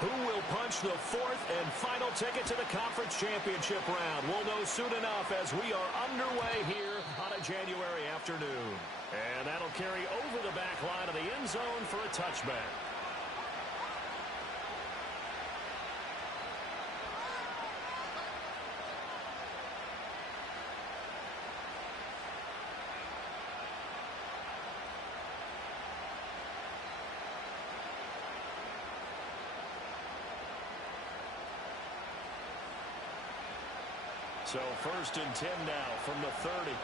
Who will punch the fourth and final ticket to the conference championship round? We'll know soon enough as we are underway here on a January afternoon. And that'll carry over the back line of the end zone for a touchback. So 1st and 10 now from the 30.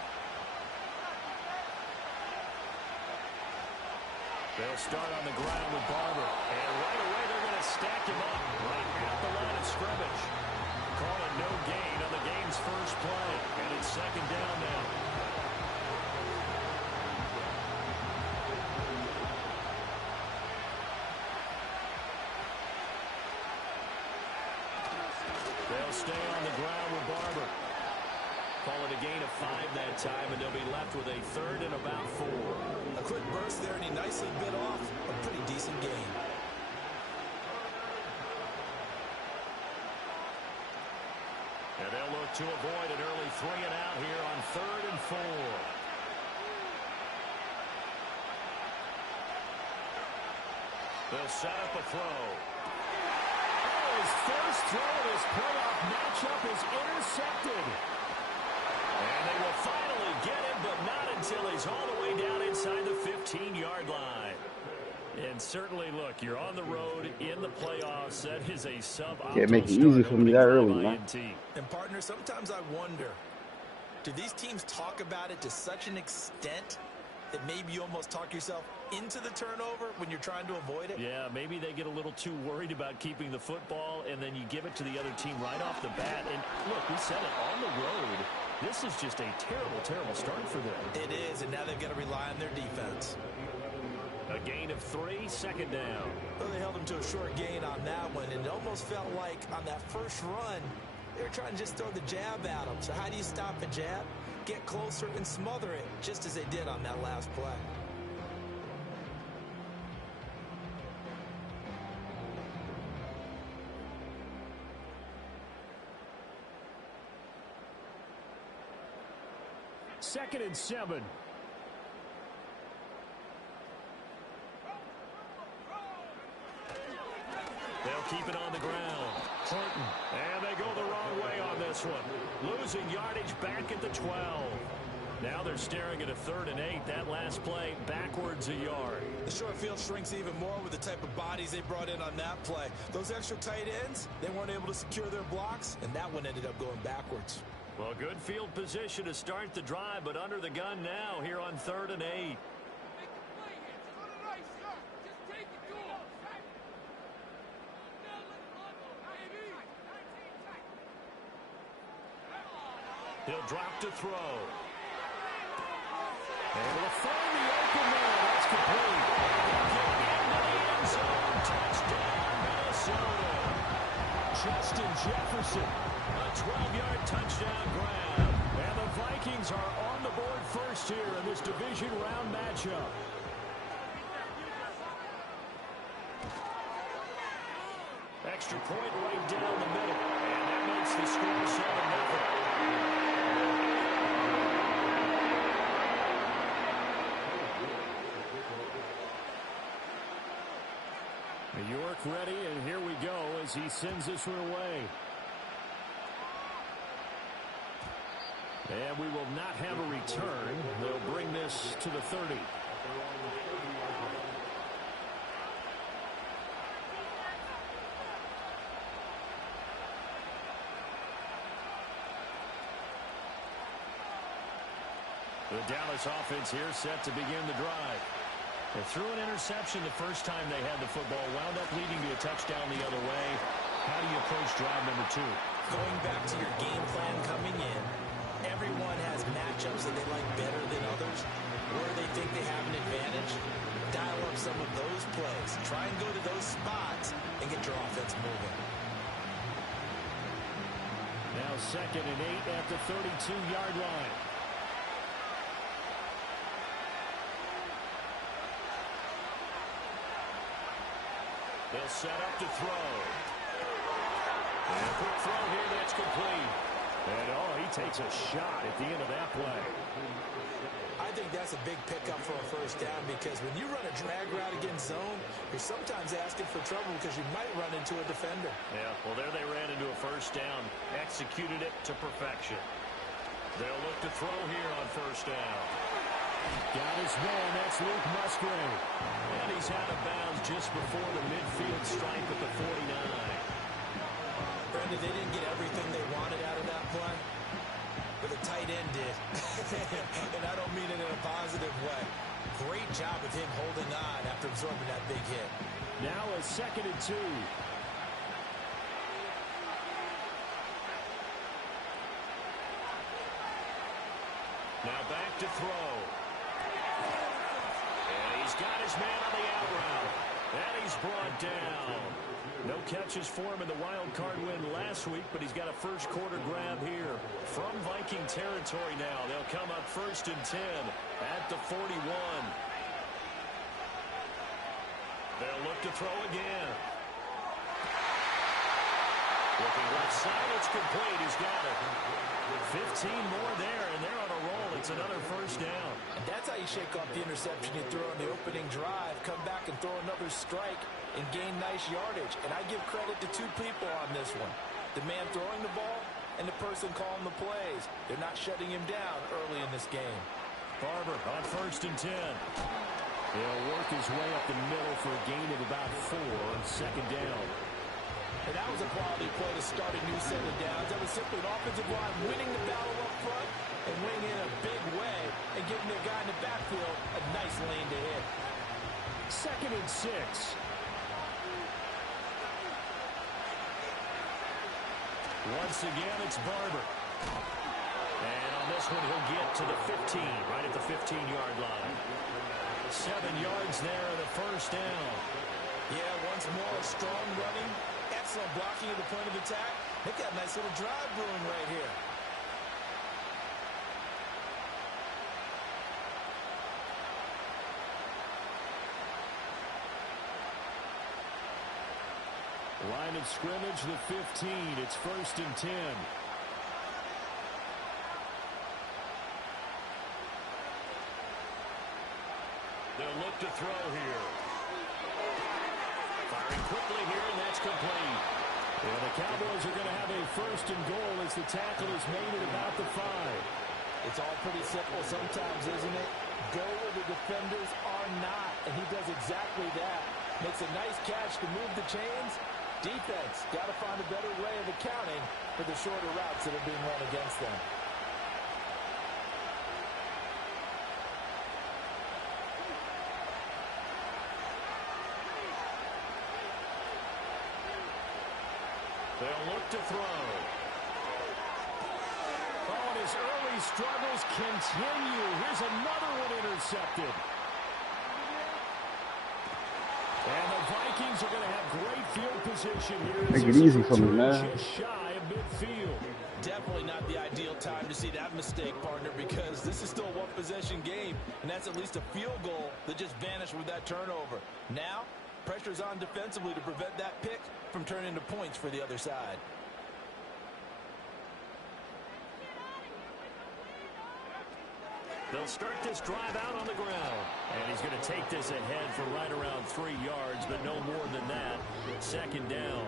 They'll start on the ground with Barber. And right away they're going to stack him up right at the line of scrimmage. Call it no gain on the game's first play. And it's 2nd down now. They'll stay on the ground with Barber. Call it a gain of 5 that time, and they'll be left with a 3rd and about 4. A quick burst there, and he nicely bit off a pretty decent gain. And they'll look to avoid an early 3 and out here on 3rd and 4. They'll set up a throw. His first throw of his playoff matchup is intercepted. And they will finally get him, but not until he's all the way down inside the 15-yard line. And certainly, look, you're on the road in the playoffs. That is a sub-optimal Can't make it easy for me that early, man. And, partner, sometimes I wonder, do these teams talk about it to such an extent that maybe you almost talk yourself into the turnover when you're trying to avoid it? Yeah, maybe they get a little too worried about keeping the football, and then you give it to the other team right off the bat. And, look, we said it, on the road, this is just a terrible, terrible start for them. It is, and now they've got to rely on their defense. A gain of 3, 2nd down. Well, they held him to a short gain on that one, and it almost felt like on that first run, they were trying to just throw the jab at him. So how do you stop a jab? Get closer and smother it, just as they did on that last play. Second and 7. They'll keep it on the ground. Horton. And they go the wrong way on this one. Losing yardage back at the 12. Now they're staring at a 3rd and 8. That last play backwards a yard. The short field shrinks even more with the type of bodies they brought in on that play. Those extra tight ends, they weren't able to secure their blocks, and that one ended up going backwards. Well, good field position to start the drive, but under the gun now here on 3rd and 8. He'll drop to throw. Able to find the open man. That's complete. Getting into the end zone. Touchdown, Minnesota. Justin Jefferson. A 12-yard touchdown grab. And the Vikings are on the board first here in this division round matchup. Extra point right down the middle. And that makes the score 7-0. York ready, and here we go as he sends this one away. And we will not have a return. They'll bring this to the 30. The Dallas offense here set to begin the drive. They threw an interception the first time they had the football, wound up leading to a touchdown the other way. How do you approach drive number 2? Going back to your game plan coming in, everyone has matchups that they like better than others, where they think they have an advantage. Dial up some of those plays. Try and go to those spots and get your offense moving. Now 2nd and 8 at the 32-yard line. He'll set up to throw. And a quick throw here that's complete. And he takes a shot at the end of that play. I think that's a big pickup for a first down because when you run a drag route against zone, you're sometimes asking for trouble because you might run into a defender. Yeah, well, there they ran into a first down. Executed it to perfection. They'll look to throw here on first down. Got his man. That's Luke Musgrave. And he's out of bounds just before the midfield stripe at the 49. Brandon, they didn't get everything they wanted out of that play, but the tight end did. And I don't mean it in a positive way. Great job of him holding on after absorbing that big hit. Now a 2nd and 2. Now back to throw. And he's got his man on the out route. And he's brought down. No catches for him in the wild card win last week, but he's got a first quarter grab here from Viking territory now. They'll come up 1st and 10 at the 41. They'll look to throw again. Looking left side, it's complete. He's got it. 15 more there, and they're on a roll. It's another first down. And that's how you shake off the interception you threw on the opening drive. Come back and throw another strike and gain nice yardage. And I give credit to two people on this one. The man throwing the ball and the person calling the plays. They're not shutting him down early in this game. Barber on 1st and 10. He'll work his way up the middle for a gain of about 4 on 2nd down. And that was a quality play to start a new set of downs. That was simply an offensive line winning the battle up front and winning in a big way and giving their guy in the backfield a nice lane to hit. 2nd and 6. Once again, it's Barber. And on this one, he'll get to the 15, right at the 15-yard line. 7 yards there and a first down. Yeah, once more, strong running, excellent blocking at the point of attack. They've got a nice little drive brewing right here. Line of scrimmage, the 15. It's 1st and 10. They'll look to throw here. Firing quickly here, and that's complete. And the Cowboys are going to have a 1st and goal as the tackle is made at about the 5. It's all pretty simple sometimes, isn't it? Go where the defenders are not, and he does exactly that. Makes a nice catch to move the chains. Defense got to find a better way of accounting for the shorter routes that are being run against them. They'll look to throw. Oh, and his early struggles continue. Here's another one intercepted. And the Vikings are going to have great field position here. Make it easy for me, man. Just shy of midfield. Definitely not the ideal time to see that mistake, partner, because this is still a one-possession game, and that's at least a field goal that just vanished with that turnover. Now, pressure's on defensively to prevent that pick from turning into points for the other side. They'll start this drive out on the ground. And he's going to take this ahead for right around 3 yards, but no more than that. 2nd down.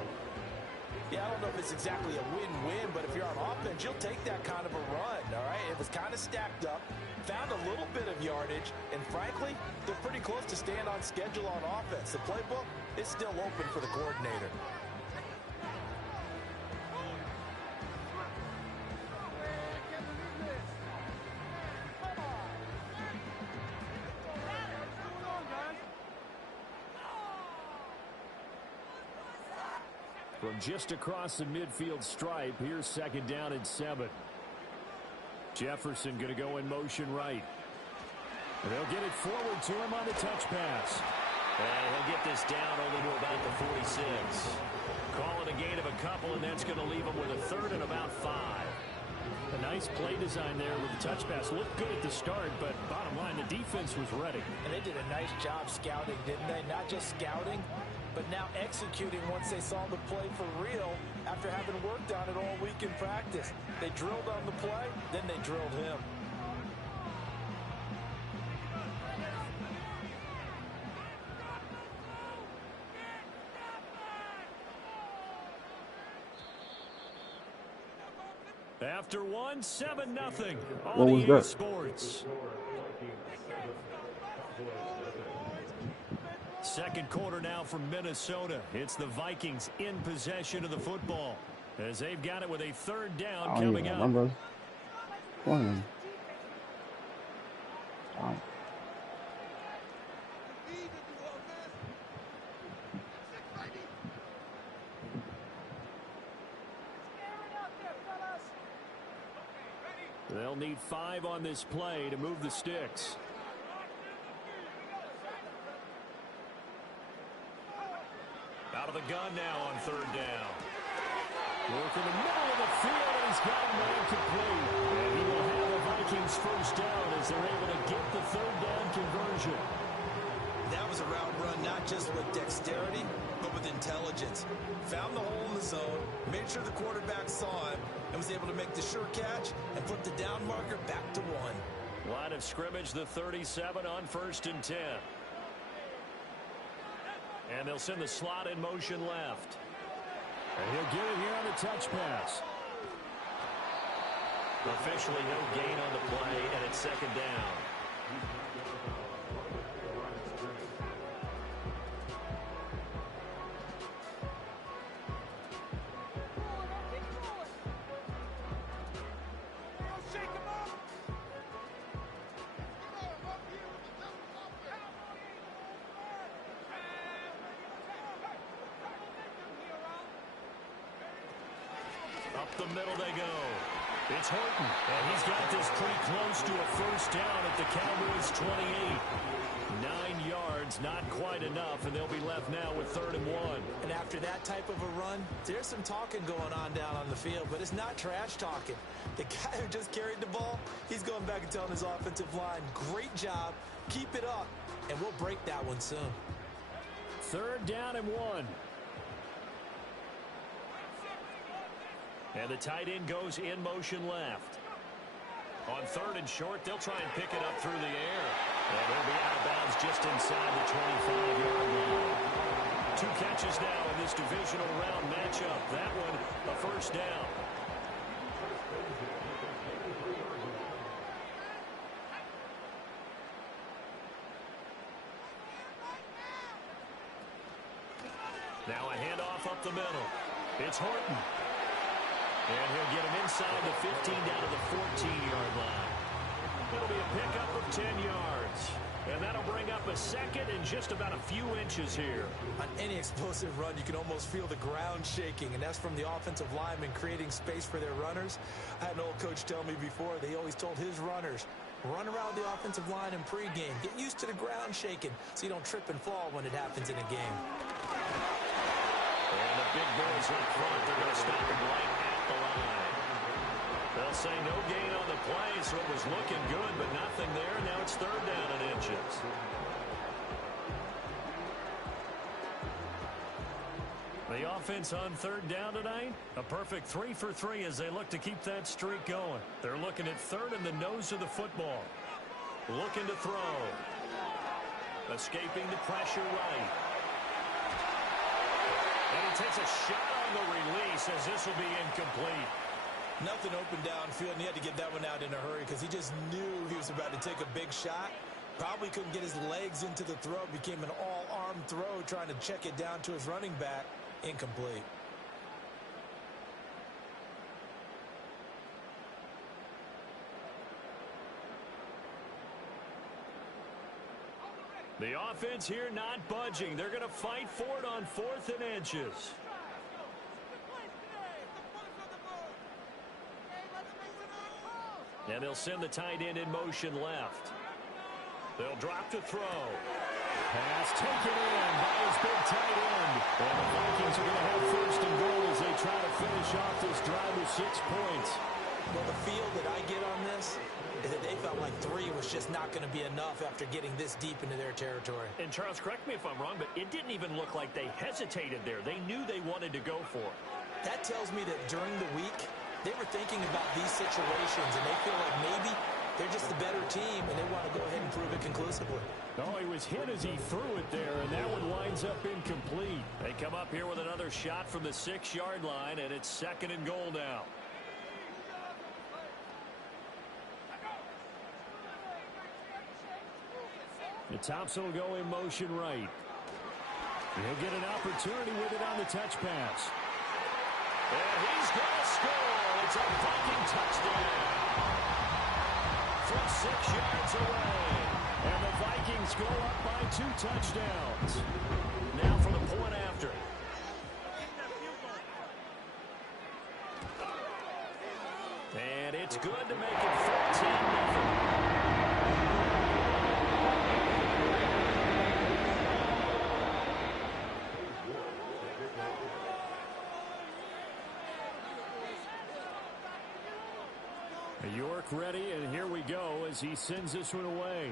Yeah, I don't know if it's exactly a win-win, but if you're on offense, you'll take that kind of a run, all right? It was kind of stacked up, found a little bit of yardage, and frankly, they're pretty close to staying on schedule on offense. The playbook is still open for the coordinator. From just across the midfield stripe, here's 2nd down and 7. Jefferson going to go in motion right. And they'll get it forward to him on the touch pass. And he'll get this down only to about the 46. Call it a gain of a couple, and that's going to leave him with a 3rd and about 5. A nice play design there with the touch pass. Looked good at the start, but bottom line, the defense was ready. And they did a nice job scouting, didn't they? Not just scouting, but now executing once they saw the play for real after having worked on it all week in practice. They drilled on the play, then they drilled him. After one, 7-0 What on was EA that? Sports. Second quarter now from Minnesota. It's the Vikings in possession of the football as they've got it with a third down I don't coming even up. remember playing. They'll need 5 on this play to move the sticks. Out of the gun now on third down. Work in the middle of the field, and he's got him incomplete. And he will have the Vikings first down as they're able to get the third down conversion. That was a route run not just with dexterity, but with intelligence. Found the hole in the zone, made sure the quarterback saw him, and was able to make the sure catch and put the down marker back to 1. Line of scrimmage, the 37 on 1st and 10. And they'll send the slot in motion left. And he'll get it here on the touch pass. Officially no gain on the play, and it's second down. Up the middle they go. It's Horton, and he's got this pretty close to a first down at the Cowboys' 28. 9 yards, not quite enough, and they'll be left now with 3rd and 1. And after that type of a run, there's some talking going on down on the field, but it's not trash talking. The guy who just carried the ball, he's going back and telling his offensive line, great job, keep it up, and we'll break that one soon. 3rd down and 1. And the tight end goes in motion left. On 3rd and short, they'll try and pick it up through the air. And he'll be out of bounds just inside the 25-yard line. 2 catches now in this divisional round matchup. That one, a first down. Now a handoff up the middle. It's Horton. And he'll get him inside the 15 down to the 14-yard line. It'll be a pickup of 10 yards. And that'll bring up a second and just about a few inches here. On any explosive run, you can almost feel the ground shaking, and that's from the offensive linemen creating space for their runners. I had an old coach tell me before, they always told his runners, run around the offensive line in pregame. Get used to the ground shaking so you don't trip and fall when it happens in a game. And the big boys up front, they're going to stop him right at the line. They'll say no gain on the play, so it was looking good, but nothing there. Now it's 3rd down and inches. The offense on 3rd down tonight, a perfect 3 for 3 as they look to keep that streak going. They're looking at 3rd in the nose of the football. Looking to throw. Escaping the pressure right. And he takes a shot on the release as this will be incomplete. Nothing open downfield, and he had to get that one out in a hurry because he just knew he was about to take a big shot. Probably couldn't get his legs into the throw. Became an all-arm throw trying to check it down to his running back. Incomplete. The offense here not budging. They're going to fight for it on 4th and inches. And they'll send the tight end in motion left. They'll drop to throw. Pass taken in by his big tight end. And the Vikings are going to have 1st and goal as they try to finish off this drive with 6 points. Well, the feel that I get on this is that they felt like like 3 was just not going to be enough after getting this deep into their territory. And Charles, correct me if I'm wrong, but it didn't even look like they hesitated there. They knew they wanted to go for it. That tells me that during the week, they were thinking about these situations, and they feel like maybe they're just the better team, and they want to go ahead and prove it conclusively. Oh, he was hit as he threw it there, and that one winds up incomplete. They come up here with another shot from the 6-yard line, and it's 2nd and goal now. And Thompson will go in motion right. He'll get an opportunity with it on the touch pass. And he's going to score. It's a Viking touchdown from 6 yards away. And the Vikings go up by 2 touchdowns. Now for the point after. And it's good to make it 14-0. York ready, and here we go as he sends this one away.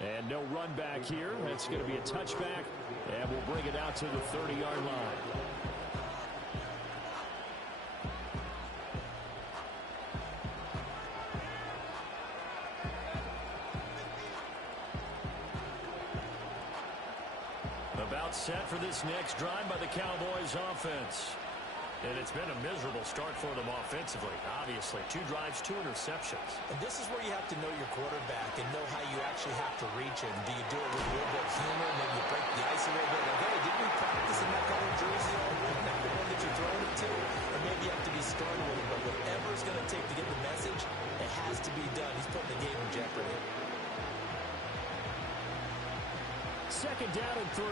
And no run back here. That's going to be a touchback, and we'll bring it out to the 30-yard line. About set for this next drive by the Cowboys offense. And it's been a miserable start for them offensively. Obviously, 2 drives, 2 interceptions. And this is where you have to know your quarterback and know how you actually have to reach him. Do you do it with a little bit of humor? Maybe you break the ice a little bit. Like, hey, didn't we practice in that color jersey? Not the one that you're throwing it to. Or maybe you have to be stern with him. But whatever it's going to take to get the message, it has to be done. He's putting the game in jeopardy. 2nd down and 3.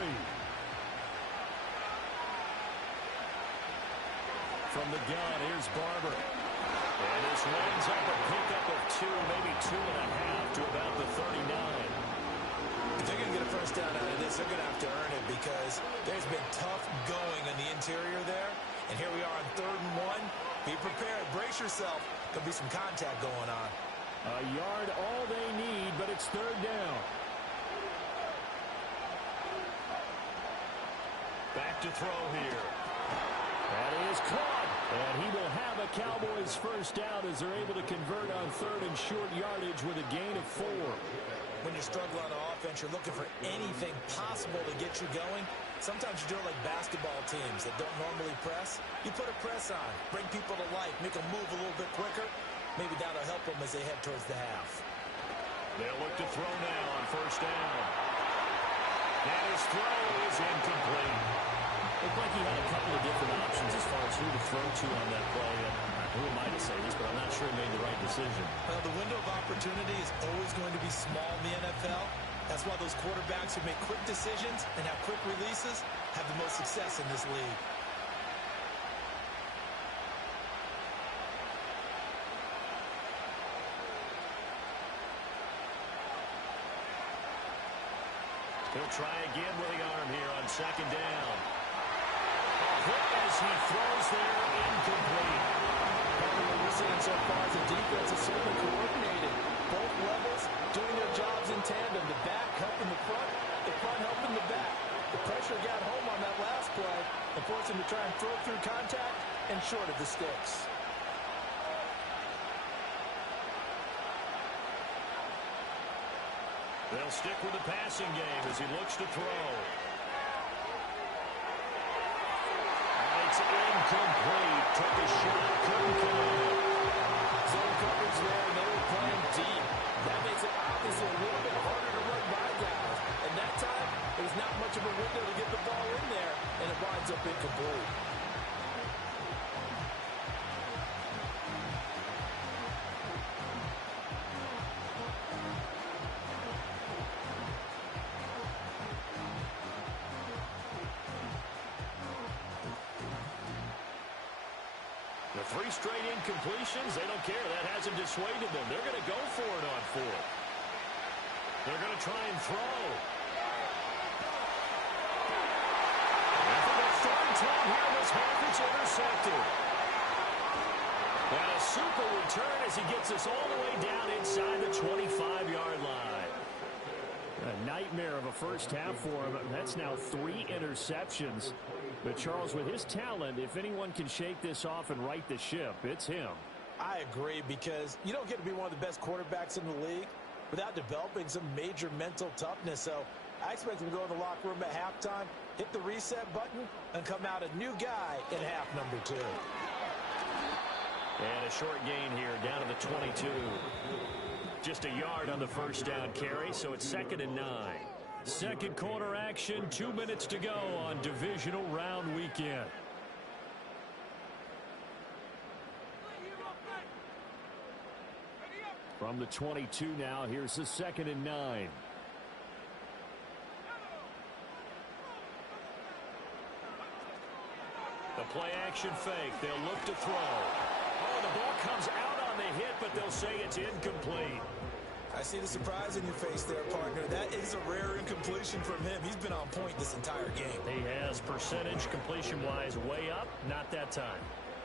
From the gun, here's Barber. And this winds up a pickup of 2, maybe 2.5 to about the 39. If they're going to get a first down out of this, they're going to have to earn it because there's been tough going on the interior there. And here we are on 3rd and 1. Be prepared. Brace yourself. There'll be some contact going on. A yard all they need, but it's 3rd down. Back to throw here. That is caught, and he will have a Cowboys first down as they're able to convert on 3rd and short yardage with a gain of 4. When you struggle on offense, you're looking for anything possible to get you going. Sometimes you do it like basketball teams that don't normally press. You put a press on, bring people to life, make them move a little bit quicker. Maybe that'll help them as they head towards the half. They'll look to throw now on 1st down. And his throw is incomplete. Looked like he had a couple of different options as far as who to throw to on that play. And who am I to say this, but I'm not sure he made the right decision. Well, the window of opportunity is always going to be small in the NFL. That's why those quarterbacks who make quick decisions and have quick releases have the most success in this league. He'll try again with the arm here on 2nd down. As he throws there, incomplete. What we're seeing so far is the defense is certainly coordinated. Both levels doing their jobs in tandem. The back helping the front helping the back. The pressure got home on that last play and forced him to try and throw through contact and short of the sticks. They'll stick with the passing game as he looks to throw. It's incomplete. Took a shot, couldn't connect. Zone coverage there, and they were playing deep. That makes it obviously a little bit harder to run by guys. And that time, there's not much of a window to get the ball in there, and it winds up incomplete. The 3 straight incompletions, they don't care. That hasn't dissuaded them. They're going to go for it on 4th. They're going to try and throw. And for the 3rd time here in this half, it's intercepted. And a super return as he gets us all the way down inside the 25-yard line. A nightmare of a first half for him. That's now 3 interceptions. But, Charles, with his talent, if anyone can shake this off and right the ship, it's him. I agree, because you don't get to be one of the best quarterbacks in the league without developing some major mental toughness. So I expect him to go in the locker room at halftime, hit the reset button, and come out a new guy in half number 2. And a short gain here down to the 22. Just a yard on the first down carry, so it's 2nd and 9. Second quarter action, 2 minutes to go on divisional round weekend. From the 22 now, here's the 2nd and 9. The play action fake. They'll look to throw. Oh, the ball comes out on the hit, but they'll say it's incomplete. I see the surprise in your face there, partner. That is a rare incompletion from him. He's been on point this entire game. He has, percentage completion-wise way up, not that time.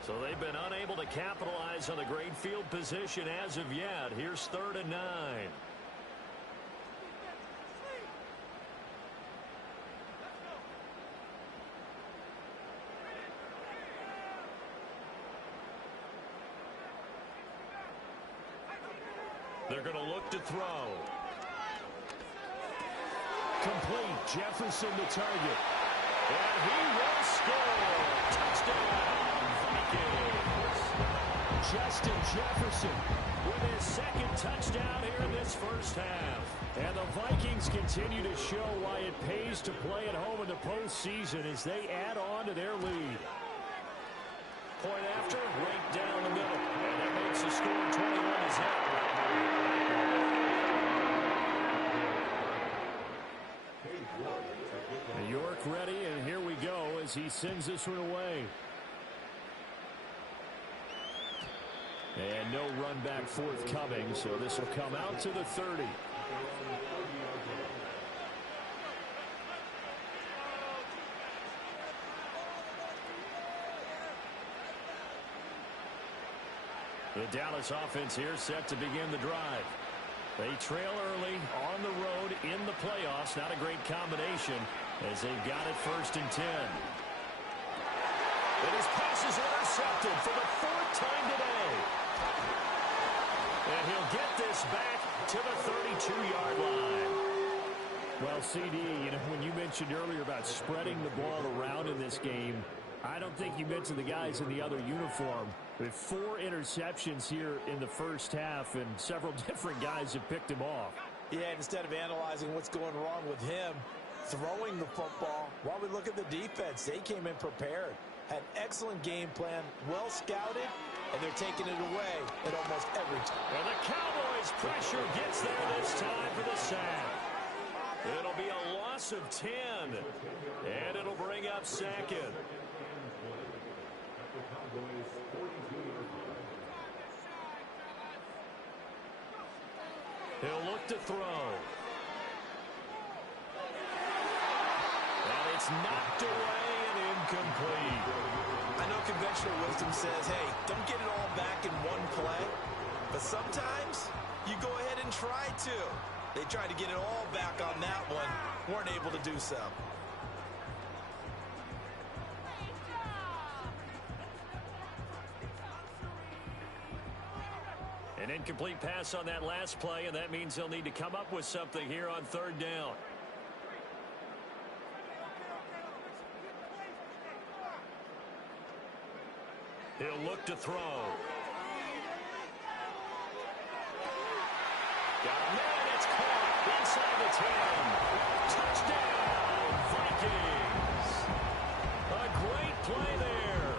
So they've been unable to capitalize on the great field position as of yet. Here's 3rd and 9. They're going to look to throw. Complete. Jefferson the target. And he will score. Touchdown, Vikings. Justin Jefferson with his 2nd touchdown here in this first half. And the Vikings continue to show why it pays to play at home in the postseason as they add on to their lead. Point after, right down the middle. And that makes the score 21-0. York ready, and here we go as he sends this one away. And no run back forthcoming, so this will come out to the 30. The Dallas offense here set to begin the drive. They trail early on the road in the playoffs. Not a great combination as they've got it 1st and 10. And his pass is intercepted for the 4th time today. And he'll get this back to the 32-yard line. Well, CD, when you mentioned earlier about spreading the ball around in this game, I don't think you mentioned the guys in the other uniform. With 4 interceptions here in the first half, and several different guys have picked him off. Yeah, instead of analyzing what's going wrong with him, throwing the football, while we look at the defense, they came in prepared. Had excellent game plan, well scouted, and they're taking it away at almost every time. And the Cowboys pressure gets there this time for the sack. It'll be a loss of 10, and it'll bring up 2nd. He'll look to throw. And it's knocked away and incomplete. I know conventional wisdom says, hey, don't get it all back in one play. But sometimes you go ahead and try to. They tried to get it all back on that one. Weren't able to do so. An incomplete pass on that last play, and that means they'll need to come up with something here on 3rd down. He'll look to throw. Got a man, it's caught inside the 10. Touchdown, Vikings. A great play there.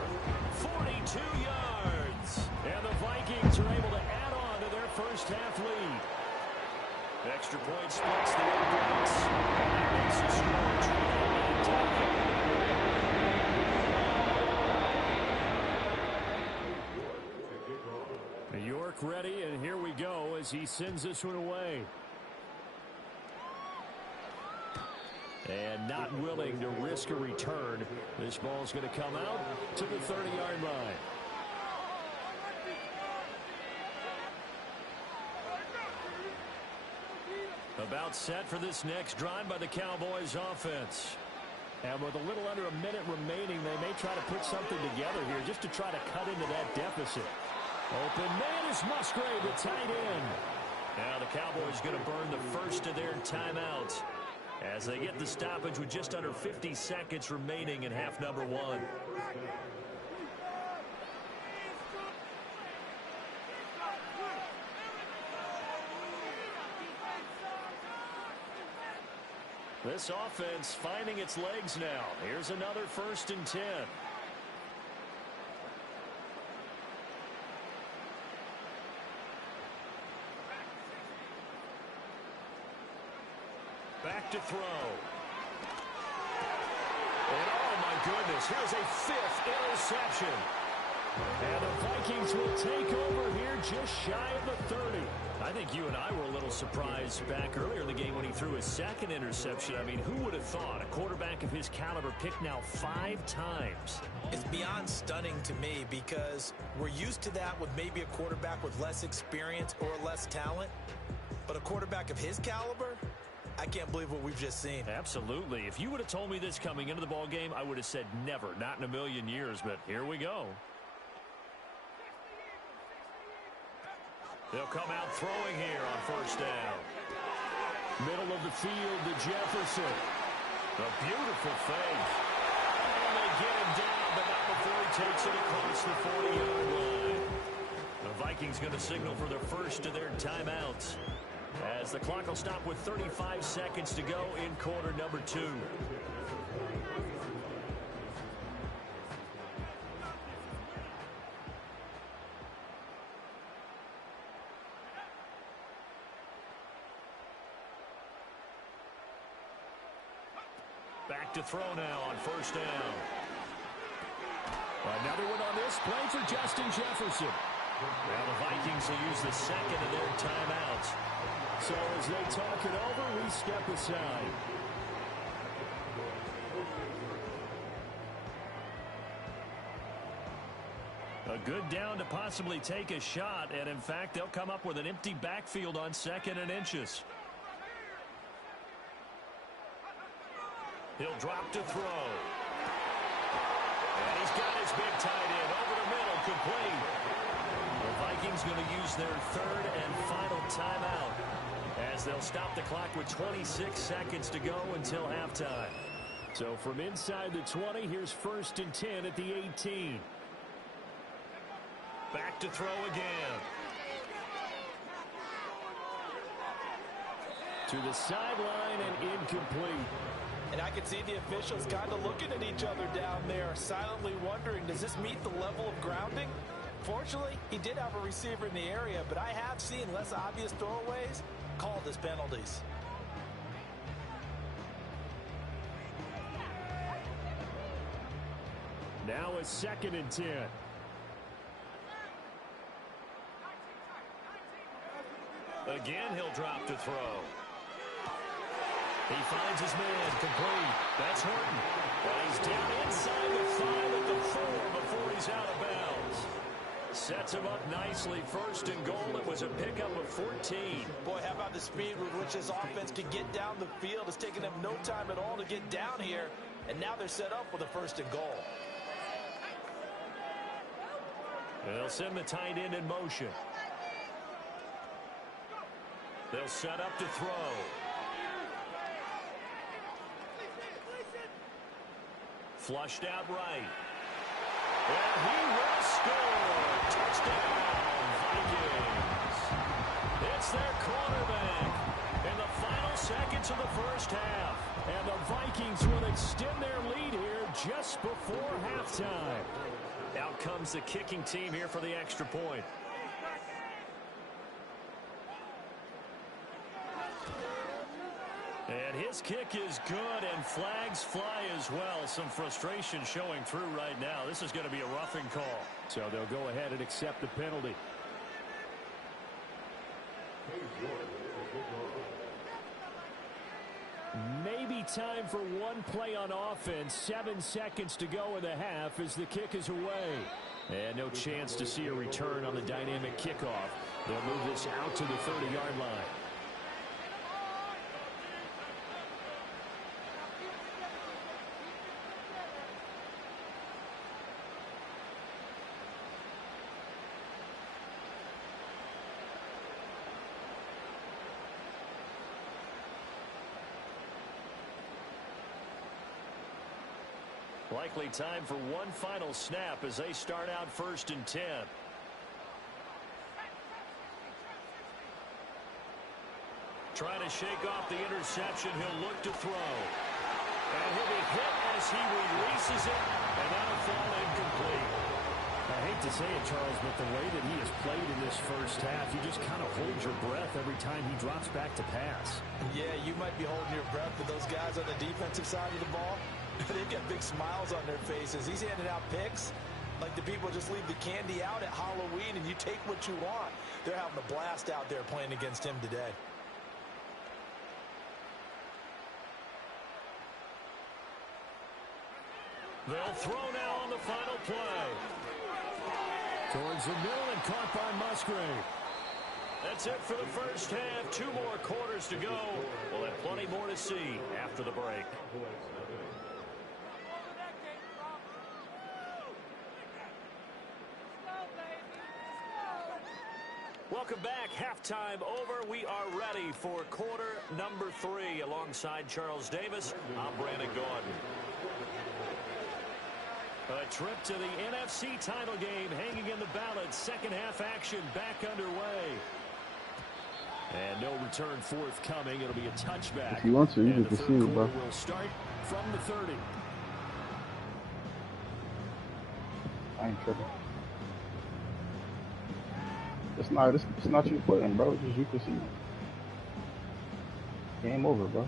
42 yards. And the Vikings are able to add on to their first half lead. Extra point splits the Oaklands. And that makes the score 21-10. York ready, and here we go as he sends this one away. And not willing to risk a return. This ball's going to come out to the 30-yard line. About set for this next drive by the Cowboys offense. And with a little under a minute remaining, they may try to put something together here just to try to cut into that deficit. Open man is Musgrave, the tight end. Now the Cowboys going to burn the first of their timeouts as they get the stoppage with just under 50 seconds remaining in half number one. This offense finding its legs now. Here's another 1st and 10. Back to throw. And oh my goodness, here's a 5th interception. And the Vikings will take over here just shy of the 30. I think you and I were a little surprised back earlier in the game when he threw his 2nd interception. I mean, who would have thought a quarterback of his caliber picked now 5 times? It's beyond stunning to me because we're used to that with maybe a quarterback with less experience or less talent. But a quarterback of his caliber, I can't believe what we've just seen. Absolutely. If you would have told me this coming into the ball game, I would have said never, not in a million years. But here we go. They'll come out throwing here on 1st down. Middle of the field to Jefferson. A beautiful fake. And they get him down, but not before he takes it across the 40-yard line. The Vikings going to signal for the first of their timeouts, as the clock will stop with 35 seconds to go in quarter number 2. Back to throw now on 1st down. Another one on this play for Justin Jefferson. Now the Vikings will use the 2nd of their timeouts. So as they talk it over, we step aside. A good down to possibly take a shot, and in fact, they'll come up with an empty backfield on 2nd and inches. He'll drop to throw. And he's got his big tight end over the middle, complete. The Vikings going to use their 3rd and final timeout, as they'll stop the clock with 26 seconds to go until halftime. So from inside the 20, here's 1st and 10 at the 18. Back to throw again. To the sideline and incomplete. And I can see the officials kind of looking at each other down there, silently wondering, does this meet the level of grounding? Fortunately, he did have a receiver in the area, but I have seen less obvious throwaways called as penalties. Now a 2nd and 10. Again, he'll drop to throw. He finds his man, complete. That's Horton. And he's down inside the 5 at the 4 before he's out of bounds. Sets him up nicely. 1st and goal. It was a pickup of 14. Boy, how about the speed with which this offense can get down the field? It's taken them no time at all to get down here. And now they're set up with a 1st and goal. And they'll send the tight end in motion. They'll set up to throw. Flushed out right. And he will score. Touchdown, Vikings. It's their quarterback in the final seconds of the 1st half. And the Vikings will extend their lead here just before halftime. Out comes the kicking team here for the extra point. And his kick is good, and flags fly as well. Some frustration showing through right now. This is going to be a roughing call. So they'll go ahead and accept the penalty. Maybe time for one play on offense. 7 seconds to go in the half as the kick is away. And no chance to see a return on the dynamic kickoff. They'll move this out to the 30-yard line. Likely time for one final snap as they start out 1st and 10. Trying to shake off the interception. He'll look to throw. And he'll be hit as he releases it. And that'll fall incomplete. I hate to say it, Charles, but the way that he has played in this first half, you just kind of hold your breath every time he drops back to pass. Yeah, you might be holding your breath, but those guys on the defensive side of the ball, they've got big smiles on their faces. He's handing out picks like the people just leave the candy out at Halloween and you take what you want. They're having a blast out there playing against him today. They'll throw now on the final play. Towards the middle and caught by Musgrave. That's it for the first half. 2 more quarters to go. We'll have plenty more to see after the break. Welcome back. Halftime over. We are ready for quarter number 3. Alongside Charles Davis, I'm Brandon Gordon. A trip to the NFC title game hanging in the balance. Second half action back underway. And no return forthcoming. It'll be a touchback. If you want to, you and can the see third it, bro. quarter will start from the 30. I ain't tripping. It's not you putting, bro. Just you can see. Game over, bro.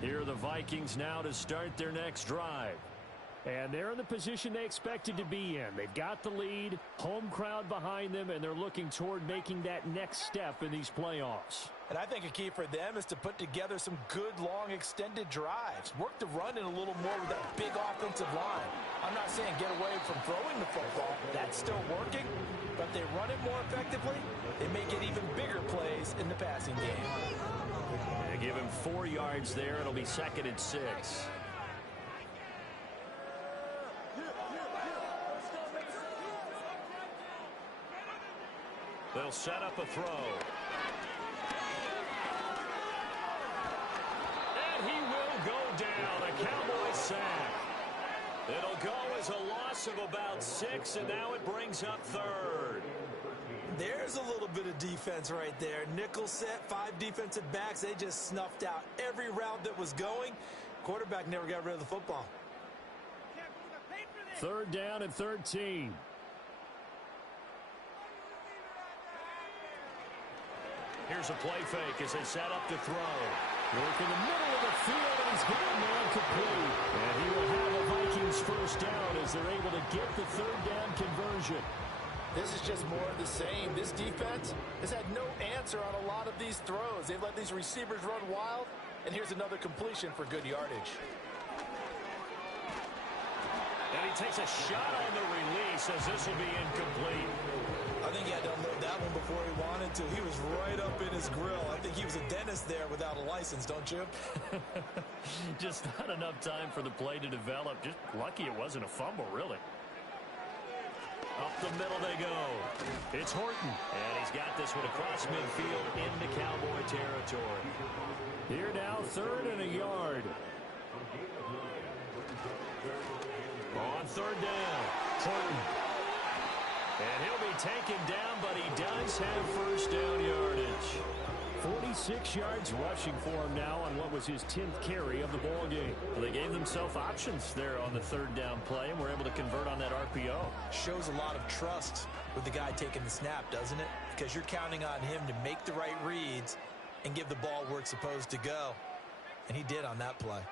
Here are the Vikings now to start their next drive. And they're in the position they expected to be in. They've got the lead, home crowd behind them, and they're looking toward making that next step in these playoffs. And I think a key for them is to put together some good, long, extended drives. Work the run in a little more with that big offensive line. I'm not saying get away from throwing the football. That's still working. But if they run it more effectively, they may get even bigger plays in the passing game. They give him 4 yards there. It'll be 2nd and 6. They'll set up a throw. And he will go down. A Cowboys sack. It'll go as a loss of about 6, and now it brings up 3rd. There's a little bit of defense right there. Nickel set, 5 defensive backs. They just snuffed out every route that was going. Quarterback never got rid of the football. 3rd down and 13. Here's a play fake as they set up to throw. Work in the middle of the field, and he's got a man complete. And he will have a Vikings first down as they're able to get the 3rd down conversion. This is just more of the same. This defense has had no answer on a lot of these throws. They've let these receivers run wild, and here's another completion for good yardage. And he takes a shot on the release as this will be incomplete. I think he had to unload that one before he wanted to. He was right up in his grill. I think he was a dentist there without a license, don't you? Just not enough time for the play to develop. Just lucky it wasn't a fumble, really. Up the middle they go. It's Horton. And he's got this one across midfield into Cowboy territory. Here now, 3rd and a yard. On 3rd down, Horton. And he'll be taken down, but he does have first down yardage. 46 yards rushing for him now on what was his 10th carry of the ball game. Well, they gave themselves options there on the 3rd down play, and were able to convert on that RPO. Shows a lot of trust with the guy taking the snap, doesn't it? Because you're counting on him to make the right reads and give the ball where it's supposed to go. And he did on that play.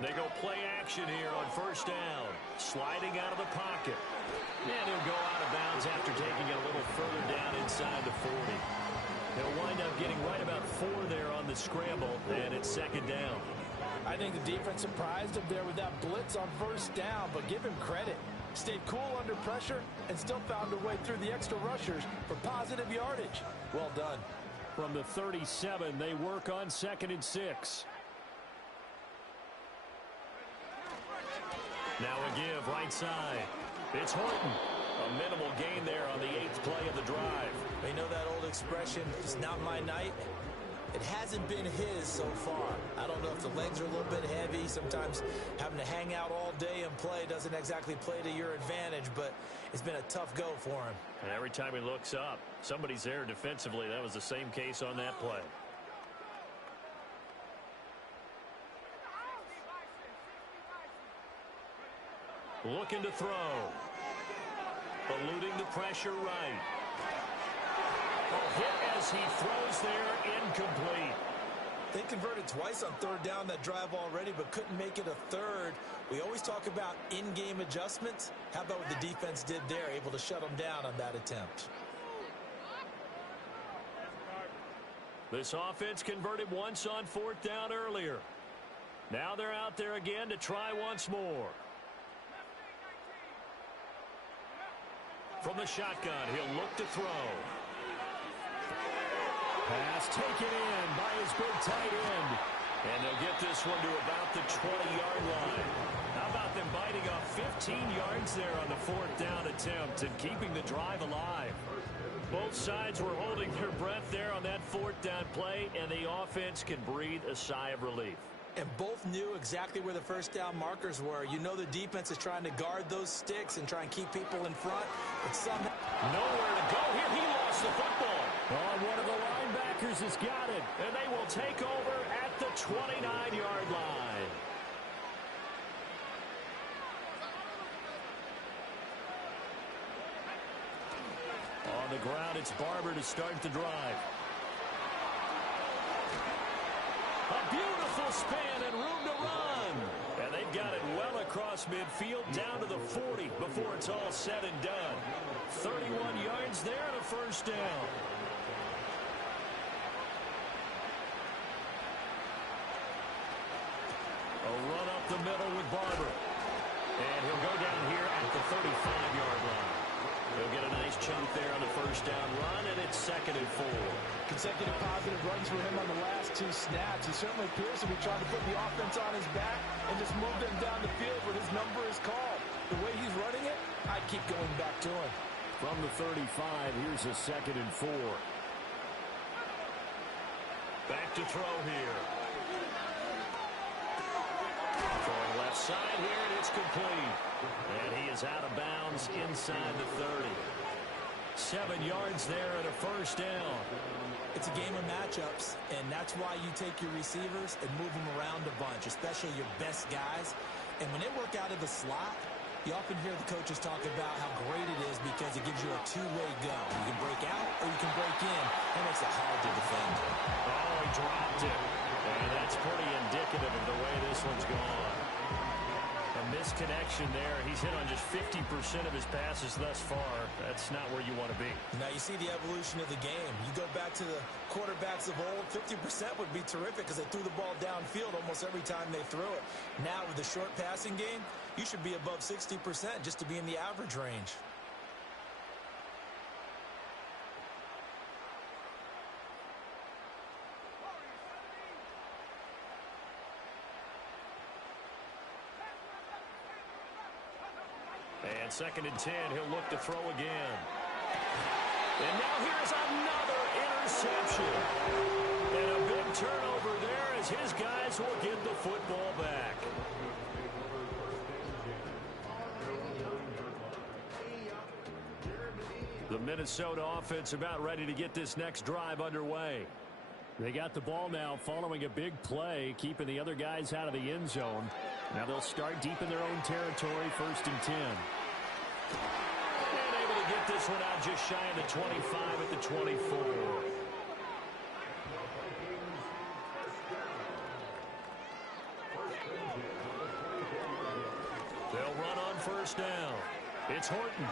They go play action here on 1st down. Sliding out of the pocket. And he'll go out of bounds after taking it a little further down inside the 40. He'll wind up getting right about 4 there on the scramble, and it's 2nd down. I think the defense surprised him there with that blitz on 1st down, but give him credit. Stayed cool under pressure and still found a way through the extra rushers for positive yardage. Well done. From the 37, they work on 2nd and 6. Now a give right side. It's Horton. A minimal gain there on the 8th play of the drive. They know that old expression, it's not my night. It hasn't been his so far. I don't know if the legs are a little bit heavy. Sometimes having to hang out all day and play doesn't exactly play to your advantage, but it's been a tough go for him. And every time he looks up, somebody's there defensively. That was the same case on that play. Looking to throw. Eluding the pressure right. A hit as he throws there, incomplete. They converted twice on third down that drive already, but couldn't make it a third. We always talk about in-game adjustments. How about what the defense did there, able to shut them down on that attempt? This offense converted once on fourth down earlier. Now they're out there again to try once more. From the shotgun, he'll look to throw. Pass taken in by his big tight end. And they'll get this one to about the 20-yard line. How about them biting off 15 yards there on the fourth down attempt and keeping the drive alive? Both sides were holding their breath there on that fourth down play, and the offense can breathe a sigh of relief. And both knew exactly where the first down markers were. You know the defense is trying to guard those sticks and try and keep people in front. But somehow nowhere to go here. He lost the football. Oh, one of the linebackers has got it. And they will take over at the 29-yard line. On the ground, it's Barber to start the drive. A beautiful span and room to run. And they've got it well across midfield down to the 40 before it's all said and done. 31 yards there and a first down. A run up the middle with Barber. And he'll go down here at the 35-yard line. He'll get a nice chunk there on the first down run, and it's 2nd and 4. Consecutive positive runs for him on the last two snaps. He certainly appears to be trying to put the offense on his back and just move them down the field when his number is called. The way he's running it, I keep going back to him. From the 35, here's a 2nd and 4. Back to throw here. Throwing left side here, and it's complete. And he is out of bounds inside the 30. 7 yards there and a first down. It's a game of matchups, and that's why you take your receivers and move them around a bunch, especially your best guys. And when they work out of the slot, you often hear the coaches talk about how great it is because it gives you a two-way go. You can break out or you can break in. That makes it hard to defend. Oh, he dropped it. And that's pretty indicative of the way this one's gone. A misconnection there. He's hit on just 50% of his passes thus far. That's not where you want to be. Now you see the evolution of the game. You go back to the quarterbacks of old, 50% would be terrific because they threw the ball downfield almost every time they threw it. Now with the short passing game, you should be above 60% just to be in the average range. And 2nd and 10, he'll look to throw again. And now here's another interception. And a big turnover there as his guys will get the football back. The Minnesota offense about ready to get this next drive underway. They got the ball now following a big play, keeping the other guys out of the end zone. Now they'll start deep in their own territory, 1st and 10. And able to get this one out just shy of the 25 at the 24. They'll run on 1st down. It's Horton.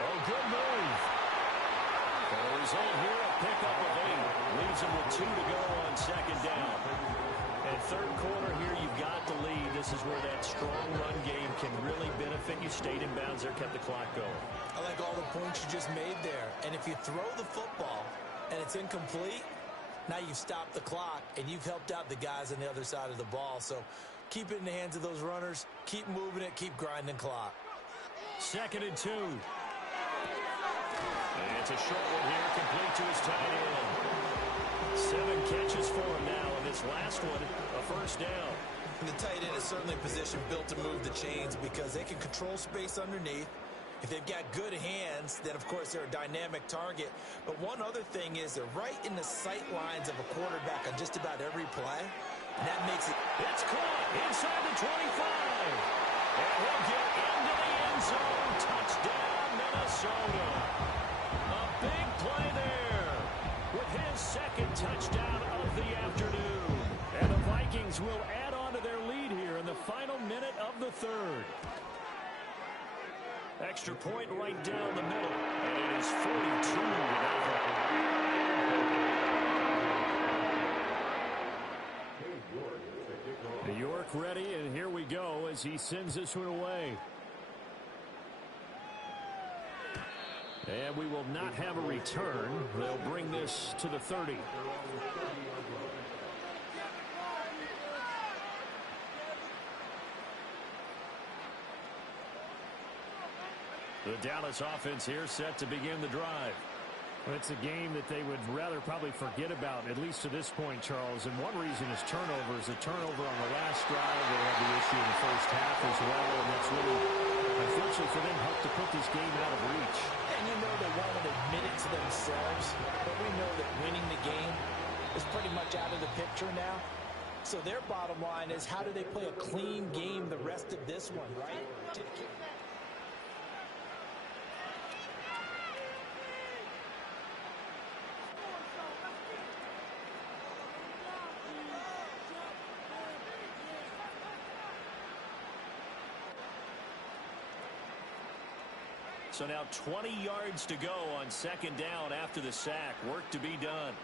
Oh, good move. And the result here, a pickup of 8. Leaves him with 2 to go on 2nd down. And 3rd quarter here, you've got the lead. This is where that strong run game can really benefit you. Stayed in bounds there, kept the clock going. I like all the points you just made there. And if you throw the football and it's incomplete, now you've stopped the clock and you've helped out the guys on the other side of the ball. So keep it in the hands of those runners. Keep moving it. Keep grinding clock. 2nd and 2. And it's a short one here, complete to his tight end. 7 catches for him now, and this last one, a first down. And the tight end is certainly a position built to move the chains because they can control space underneath. If they've got good hands, then, of course, they're a dynamic target. But one other thing is they're right in the sight lines of a quarterback on just about every play. And that makes it... It's caught inside the 25. And he'll get into the end zone. Touchdown, Minnesota. A big play there with his second touchdown of the afternoon. And the Vikings will add on to their lead here in the final minute of the third. Extra point right down the middle. And it is 42-0. New York ready, and here we go as he sends this one away. And we will not have a return. They'll bring this to the 30. The Dallas offense here set to begin the drive. Well, it's a game that they would rather probably forget about, at least to this point, Charles. And one reason is turnovers. A turnover on the last drive. They had the issue in the first half as well. And that's really, unfortunately for them, helped to put this game out of reach. And you know they won't admit it to themselves. But we know that winning the game is pretty much out of the picture now. So their bottom line is, how do they play a clean game the rest of this one, right? So now 20 yards to go on second down after the sack. Work to be done.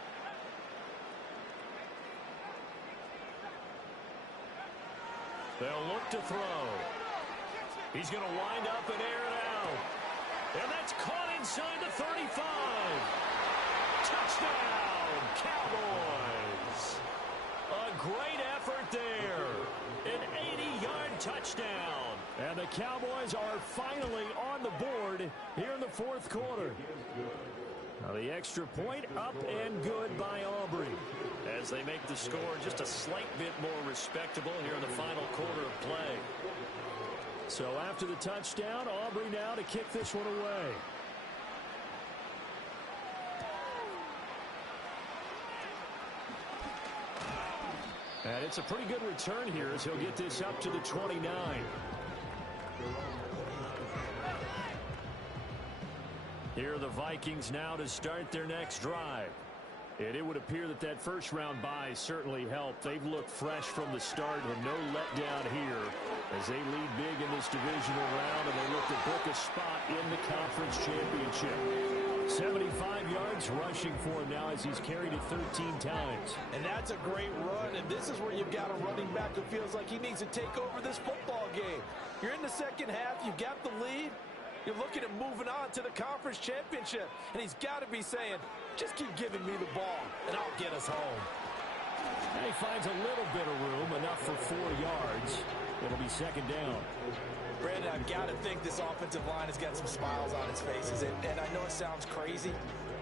They'll look to throw. He's going to wind up and air it out. And that's caught inside the 35. Touchdown, Cowboys. A great effort there. An 80-yard touchdown. And the Cowboys are finally on the board here in the fourth quarter. Now the extra point up and good by Aubrey as they make the score just a slight bit more respectable here in the final quarter of play. So after the touchdown, Aubrey now to kick this one away. And it's a pretty good return here as he'll get this up to the 29. Here are the Vikings now to start their next drive. And it would appear that that first round bye certainly helped. They've looked fresh from the start and no letdown here as they lead big in this divisional round, and they look to book a spot in the conference championship. 75 yards rushing for him now as he's carried it 13 times. And that's a great run, and this is where you've got a running back who feels like he needs to take over this football game. You're in the second half, you've got the lead. You're looking at moving on to the conference championship. And he's got to be saying, just keep giving me the ball, and I'll get us home. And he finds a little bit of room, enough for 4 yards. It'll be second down. Brandon, I've got to think this offensive line has got some smiles on its faces. And I know it sounds crazy,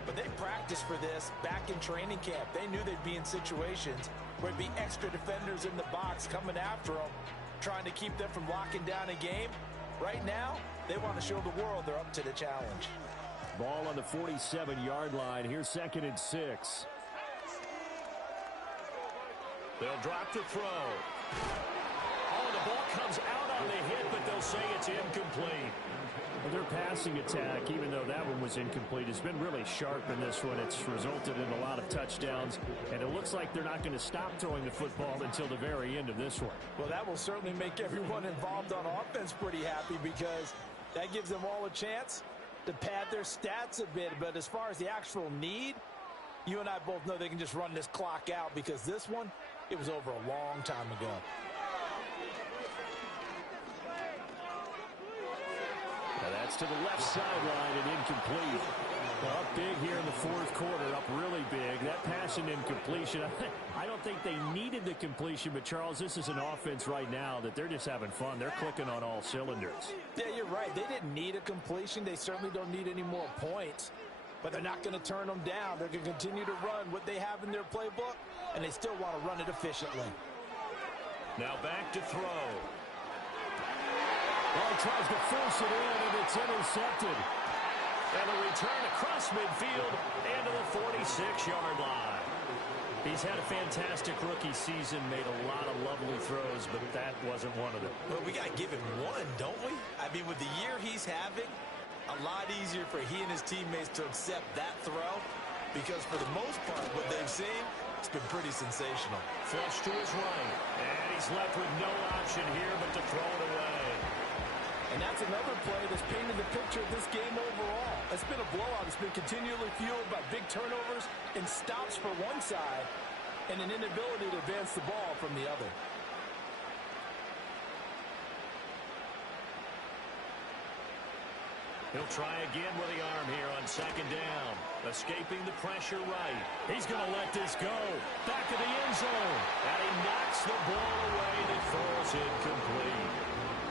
but they practiced for this back in training camp. They knew they'd be in situations where there'd be extra defenders in the box coming after them, trying to keep them from locking down a game. Right now, they want to show the world they're up to the challenge. Ball on the 47-yard line. Here's 2nd and 6. They'll drop the throw. Oh, the ball comes out on the hit, but they'll say it's incomplete. Well, their passing attack, even though that one was incomplete, has been really sharp in this one. It's resulted in a lot of touchdowns, and it looks like they're not going to stop throwing the football until the very end of this one. Well, that will certainly make everyone involved on offense pretty happy because that gives them all a chance to pad their stats a bit. But as far as the actual need, you and I both know they can just run this clock out because this one, it was over a long time ago. Now that's to the left sideline and incomplete. Well, up big here in the fourth quarter, up really big. That pass and incompletion, I don't think they needed the completion, but Charles, this is an offense right now that they're just having fun. They're clicking on all cylinders. Yeah, you're right. They didn't need a completion. They certainly don't need any more points. but they're not going to turn them down. They're going to continue to run what they have in their playbook, and they still want to run it efficiently. Now back to throw. Well, he tries to force it in, and it's intercepted. And a return across midfield into the 46-yard line. He's had a fantastic rookie season, made a lot of lovely throws, but that wasn't one of them. Well, we got to give him one, don't we? I mean, with the year he's having, a lot easier for he and his teammates to accept that throw, because for the most part, what they've seen, it's been pretty sensational. Flush to his right, and he's left with no option here but to throw it away. And that's another play that's painted the picture of this game overall. It's been a blowout. It's been continually fueled by big turnovers and stops for one side and an inability to advance the ball from the other. He'll try again with the arm here on second down. Escaping the pressure right. He's going to let this go. Back of the end zone. And he knocks the ball away that falls incomplete.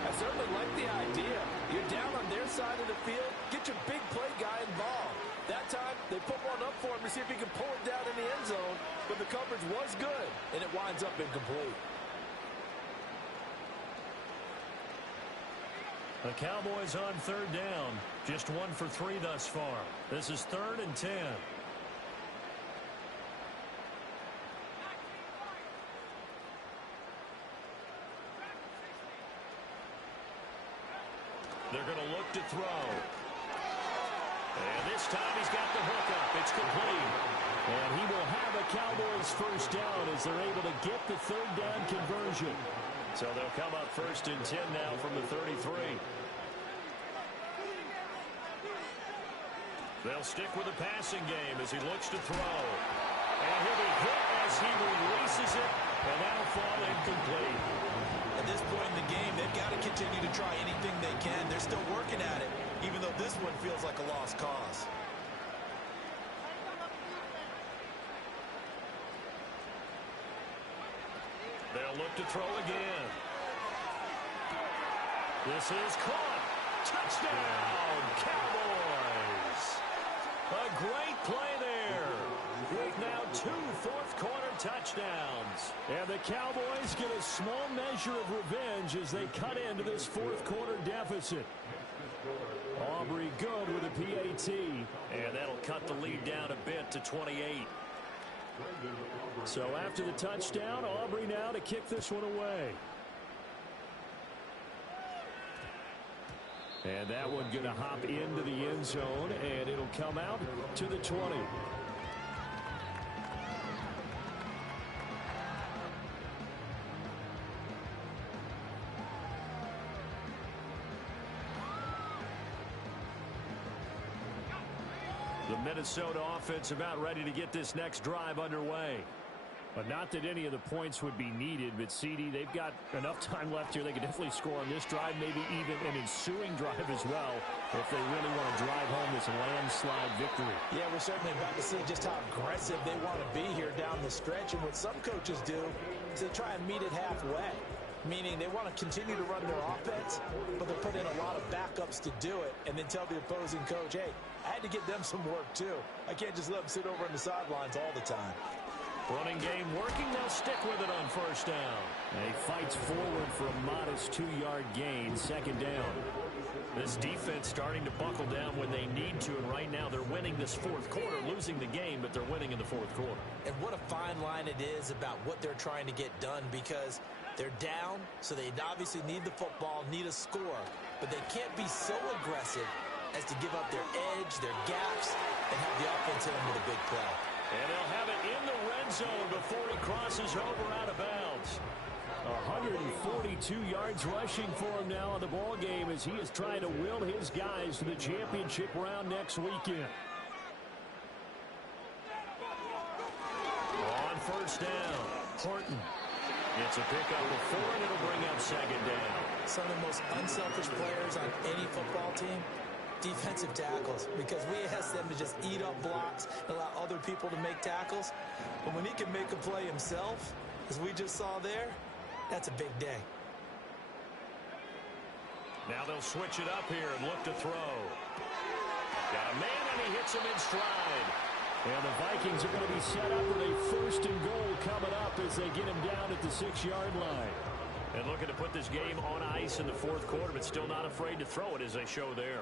I certainly like the idea. You're down on their side of the field. Get your big play guy involved. That time, they put one up for him to see if he can pull it down in the end zone. But the coverage was good, and it winds up incomplete. The Cowboys on third down. Just 1 for 3 thus far. This is 3rd and 10. They're going to look to throw. And this time he's got the hook up. It's complete. And he will have a Cowboys first down as they're able to get the third down conversion. So they'll come up 1st and 10 now from the 33. They'll stick with the passing game as he looks to throw. And he'll be hit as he releases it. And that'll fall incomplete. At this point in the game, they've got to continue to try anything they can. They're still working at it, even though this one feels like a lost cause. They'll look to throw again. This is caught. Touchdown, Cowboys. A great play there. With now 2 fourth-quarter touchdowns. And the Cowboys get a small measure of revenge as they cut into this fourth-quarter deficit. Aubrey good with a PAT. And that'll cut the lead down a bit to 28. So after the touchdown, Aubrey now to kick this one away. And that one going to hop into the end zone, and it'll come out to the 20. The Minnesota offense about ready to get this next drive underway. But not that any of the points would be needed, but CD, they've got enough time left here. They can definitely score on this drive, maybe even an ensuing drive as well, if they really want to drive home this landslide victory. Yeah, we're certainly about to see just how aggressive they want to be here down the stretch. And what some coaches do is they try and meet it halfway, meaning they want to continue to run their offense, but they put in a lot of backups to do it, and then tell the opposing coach, hey, I had to get them some work too. I can't just let them sit over on the sidelines all the time. Running game working. They'll stick with it on first down. And he fights forward for a modest 2-yard gain. Second down. This defense starting to buckle down when they need to. And right now they're winning this fourth quarter. Losing the game, but they're winning in the fourth quarter. And what a fine line it is about what they're trying to get done, because they're down, so they obviously need the football, need a score. But they can't be so aggressive as to give up their edge, their gaps, and have the offense hit them with a big play. And they'll have it in the red zone before he crosses over out of bounds. 142 yards rushing for him now in the ball game as he is trying to will his guys to the championship round next weekend. On first down, Horton. It's a pickup of 4, and it'll bring up second down. Some of the most unselfish players on any football team, defensive tackles, because we ask them to just eat up blocks and allow other people to make tackles. But when he can make a play himself, as we just saw there, that's a big day. Now they'll switch it up here and look to throw. Got a man, and he hits takes him in stride. And the Vikings are going to be set up with a 1st and goal coming up as they get him down at the 6-yard line. And looking to put this game on ice in the 4th quarter, but still not afraid to throw it as they show there.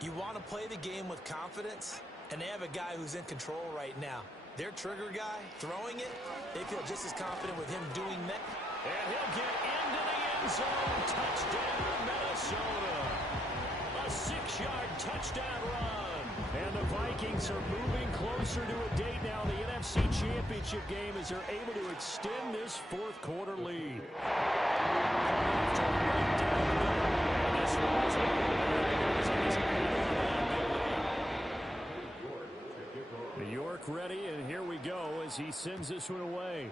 You want to play the game with confidence, and they have a guy who's in control right now. Their trigger guy, throwing it, they feel just as confident with him doing that. And he'll get into the end zone. Touchdown, Minnesota. A 6-yard touchdown run. And the Vikings are moving closer to a date now in the NFC Championship game as they're able to extend this 4th quarter lead. New York ready, and here we go as he sends this one away.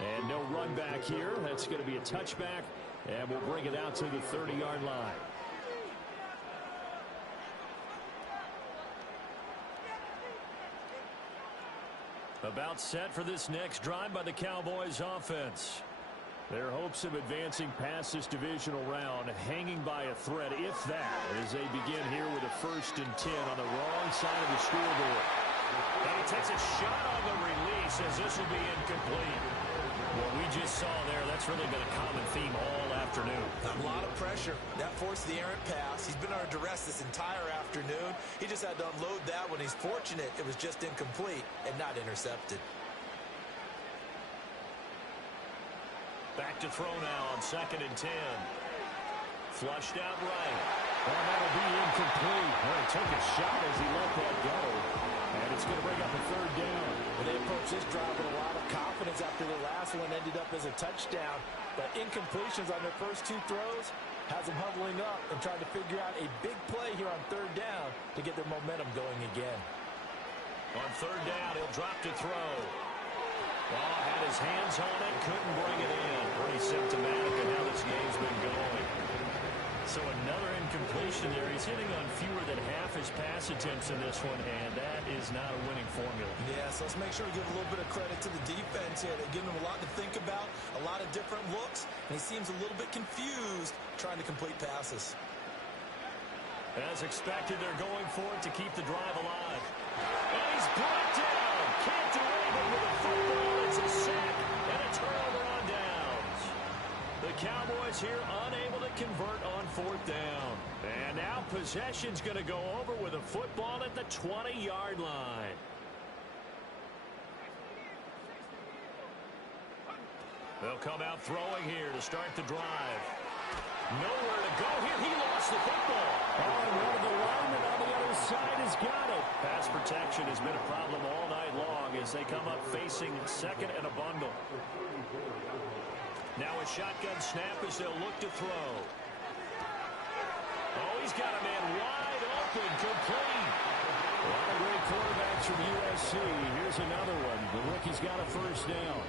And no run back here. That's going to be a touchback, and we'll bring it out to the 30-yard line. About set for this next drive by the Cowboys offense. Their hopes of advancing past this divisional round hanging by a thread, if that, as they begin here with a 1st and 10 on the wrong side of the scoreboard. And he takes a shot on the release as this will be incomplete. What we just saw there, that's really been a common theme all afternoon. A lot of pressure. That forced the errant pass. He's been under duress this entire afternoon. He just had to unload that one. He's fortunate it was just incomplete and not intercepted. Back to throw now on 2nd and 10. Flushed out right. Well, that'll be incomplete. Well, he took a shot as he let that go. And it's going to bring up a 3rd down. And they approach this drive with a lot of confidence after the last one ended up as a touchdown. But incompletions on their first 2 throws has them huddling up and trying to figure out a big play here on 3rd down to get their momentum going again. On 3rd down, he'll drop to throw. Oh, had his hands on it, couldn't bring it in. Pretty symptomatic of how this game's been going. So another incompletion there. He's hitting on fewer than half his pass attempts in this one, and that is not a winning formula. Yeah, so let's make sure we give a little bit of credit to the defense here. They're giving him a lot to think about, a lot of different looks, and he seems a little bit confused trying to complete passes. As expected, they're going for it to keep the drive alive. And he's brought down. Can't do anything with a football. It's a sack and a turnover on downs. The Cowboys here unable to convert on 4th down. And now possession's going to go over with a football at the 20-yard line. They'll come out throwing here to start the drive. Nowhere to go here. He lost the football. Oh, and one of the linemen on the other side has got it. Pass protection has been a problem all night long as they come up facing 2nd and a bundle. Now a shotgun snap as they'll look to throw. Oh, he's got a man wide open, complete. A lot of great quarterbacks from USC. Here's another one. The rookie's got a 1st down.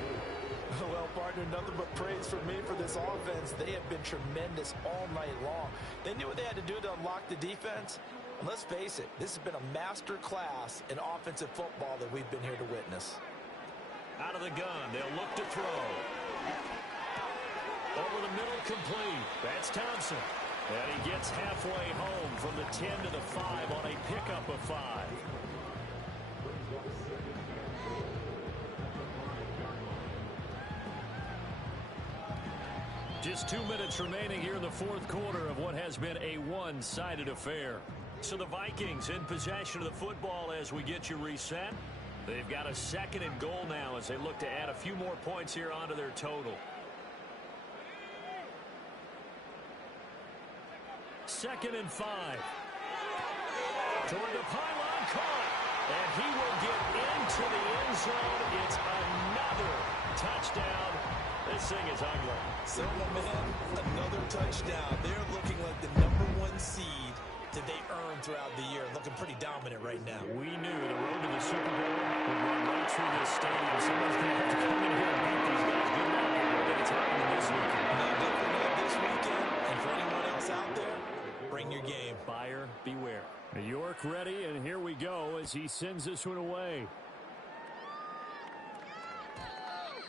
Well, partner, nothing but praise from me for this offense. They have been tremendous all night long. They knew what they had to do to unlock the defense. And let's face it, this has been a master class in offensive football that we've been here to witness. Out of the gun, they'll look to throw. Over the middle, complete. That's Thompson. And he gets halfway home from the 10 to the 5 on a pickup of 5. Just 2 minutes remaining here in the 4th quarter of what has been a one-sided affair. So the Vikings in possession of the football as we get you reset. They've got a 2nd and goal now as they look to add a few more points here onto their total. 2nd and 5. Toward the pylon, caught. And he will get into the end zone. It's another touchdown. This thing is ugly. So, my man, another touchdown. They're looking like the #1 seed that they earned throughout the year. Looking pretty dominant right now. We knew the road to the Super Bowl would run right through this stadium. Someone's going to have to come in here and beat these guys. Good luck. And it's happening this weekend. No different than this weekend. And for anyone else out there, bring your game. Buyer beware. New York ready, and here we go as he sends this one away.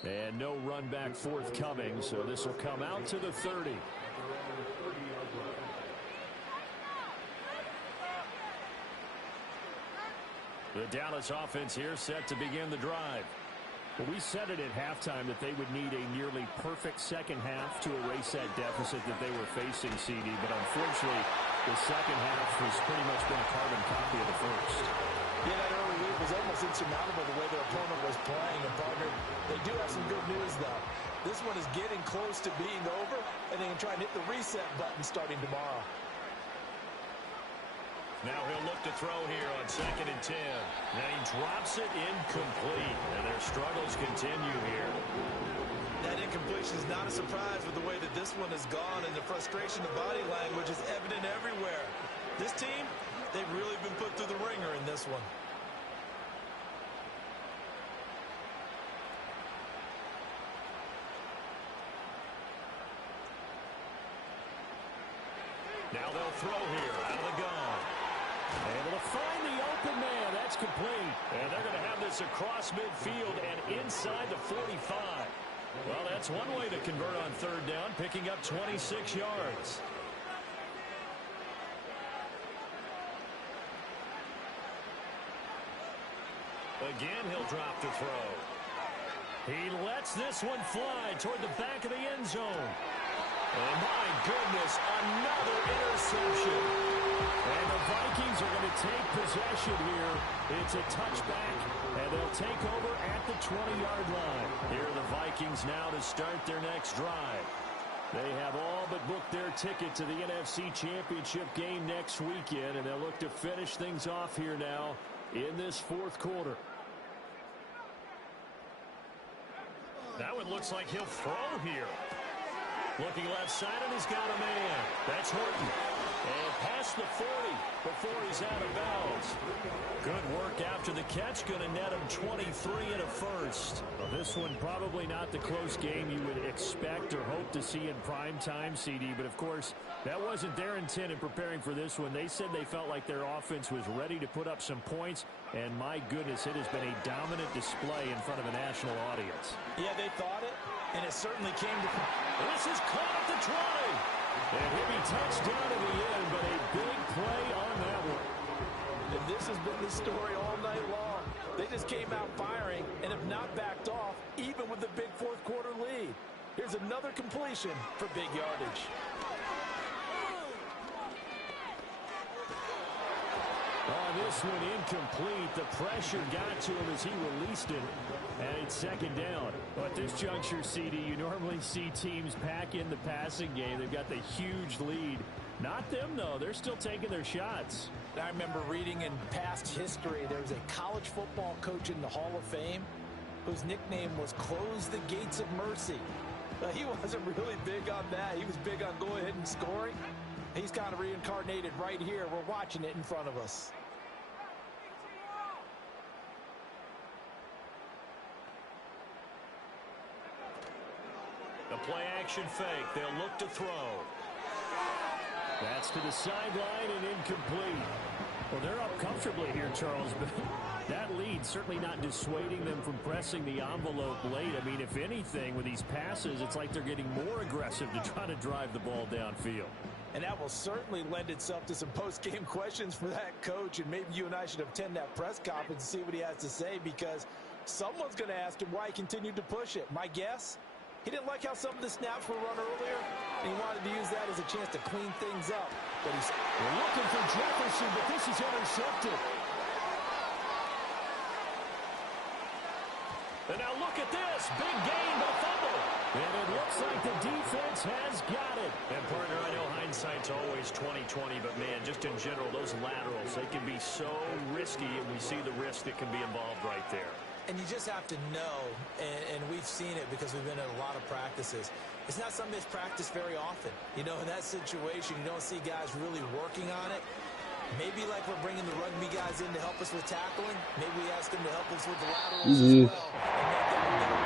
And no run back forthcoming, so this will come out to the 30. The Dallas offense here set to begin the drive. Well, we said it at halftime that they would need a nearly perfect second half to erase that deficit that they were facing, CD. But unfortunately, the second half has pretty much been a carbon copy of the first. Yeah, that early lead was almost insurmountable the way their opponent was playing. And, partner, they do have some good news, though. This one is getting close to being over, and they can try and hit the reset button starting tomorrow. Now he'll look to throw here on 2nd and 10. Now he drops it incomplete, and their struggles continue here. That incompletion is not a surprise with the way that this one has gone, and the frustration of body language is evident everywhere. This team, they've really been put through the ringer in this one. Now they'll throw here out of the gun. Able to find the open man. That's complete. And they're going to have this across midfield and inside the 45. Well, that's one way to convert on 3rd down, picking up 26 yards. Again, he'll drop the throw. He lets this one fly toward the back of the end zone. And my goodness, another interception. And the Vikings are going to take possession here. It's a touchback, and they'll take over at the 20-yard line. Here are the Vikings now to start their next drive. They have all but booked their ticket to the NFC Championship game next weekend, and they'll look to finish things off here now in this 4th quarter. Now it looks like he'll throw here. Looking left side, and he's got a man. That's Horton. And past the 40 before he's out of bounds. Good work after the catch. Going to net him 23 and a first. Well, this one probably not the close game you would expect or hope to see in prime time, CD. But, of course, that wasn't their intent in preparing for this one. They said they felt like their offense was ready to put up some points. And, my goodness, it has been a dominant display in front of a national audience. Yeah, they thought it, and it certainly came to... This is caught at the 20. And he'll be touched down in the end, but a big play on that one. And this has been the story all night long. They just came out firing and have not backed off, even with the big 4th quarter lead. Here's another completion for big yardage. Oh, this one incomplete. The pressure got to him as he released it. And it's 2nd down. But at this juncture, CD, you normally see teams pack in the passing game. They've got the huge lead. Not them, though. They're still taking their shots. I remember reading in past history, there was a college football coach in the Hall of Fame whose nickname was Close the Gates of Mercy. He wasn't really big on that. He was big on go ahead and scoring. He's kind of reincarnated right here. We're watching it in front of us. The play action fake. They'll look to throw. That's to the sideline and incomplete. Well, they're up comfortably here, Charles, but that lead certainly not dissuading them from pressing the envelope late. I mean, if anything, with these passes, it's like they're getting more aggressive to try to drive the ball downfield. And that will certainly lend itself to some post-game questions for that coach, and maybe you and I should attend that press conference and see what he has to say, because someone's going to ask him why he continued to push it. My guess? He didn't like how some of the snaps were run earlier, and he wanted to use that as a chance to clean things up. But he's looking for Jefferson, but this is intercepted. And now look at this. Big gain, but fumble. And it looks like the defense has got it. And, partner, I know hindsight's always 20/20, but, man, just in general, those laterals, they can be so risky, and we see the risk that can be involved right there. And you just have to know, and we've seen it because we've been at a lot of practices. It's not something that's practiced very often. You know, in that situation, you don't see guys really working on it. Maybe like we're bringing the rugby guys in to help us with tackling. Maybe we ask them to help us with the laterals as well. And make that a better